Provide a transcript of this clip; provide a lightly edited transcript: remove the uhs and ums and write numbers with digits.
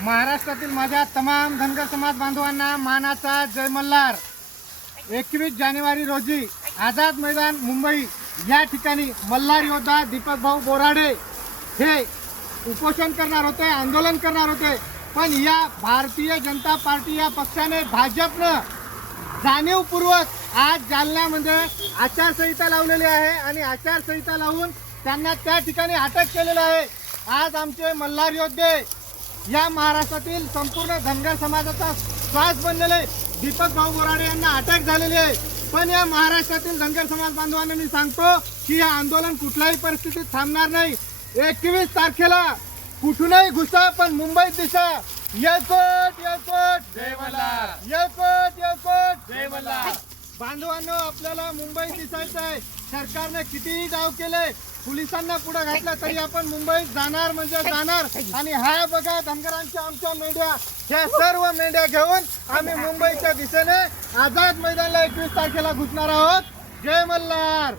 महाराष्ट्रातील माझ्या तमाम धनगर समाज बांधवांना मानाचा जय मल्हार। 21 जानेवारी रोजी आझाद मैदान मुंबई या ठिकाणी मल्हार योद्धा दीपक भाऊ बोराडे हे उपोषण करणार होते, आंदोलन करणार होते। पण या भारतीय जनता पार्टी या पक्षाने, भाजपनं जाणीवपूर्वक आज जालन्यामध्ये आचारसंहिता लावलेली आहे आणि आचारसंहिता लावून त्यांना त्या ठिकाणी अटक केलेलं आहे। आज आमचे मल्हार योद्धे या महाराष्ट्रातील संपूर्ण धनगर समाजाचा श्वास बनलेले दीपक भाऊ बोराडे यांना अटक झालेली आहे। पण या महाराष्ट्रातील धनगर समाज बांधवांना मी सांगतो की हे आंदोलन कुठल्याही परिस्थितीत थांबणार नाही। 21 तारखेला कुठूनही घुसा पण मुंबईत दिसा। एकवट एकवट जय मल्हार, एकवट एकवट जय मल्हार। बांधवांनो, आपल्याला मुंबईत दिसायचं आहे। सरकारने कितीही डाव केले, पोलिसांना पुढे घातलं तरी आपण मुंबईत जाणार म्हणजे जाणार। आणि हा बघा धनगरांच्या आमच्या मेंढ्या, ह्या सर्व मेंढ्या घेऊन आम्ही मुंबईच्या दिशेने आझाद मैदानाला 21 तारखेला घुसणार आहोत। जय मल्हार।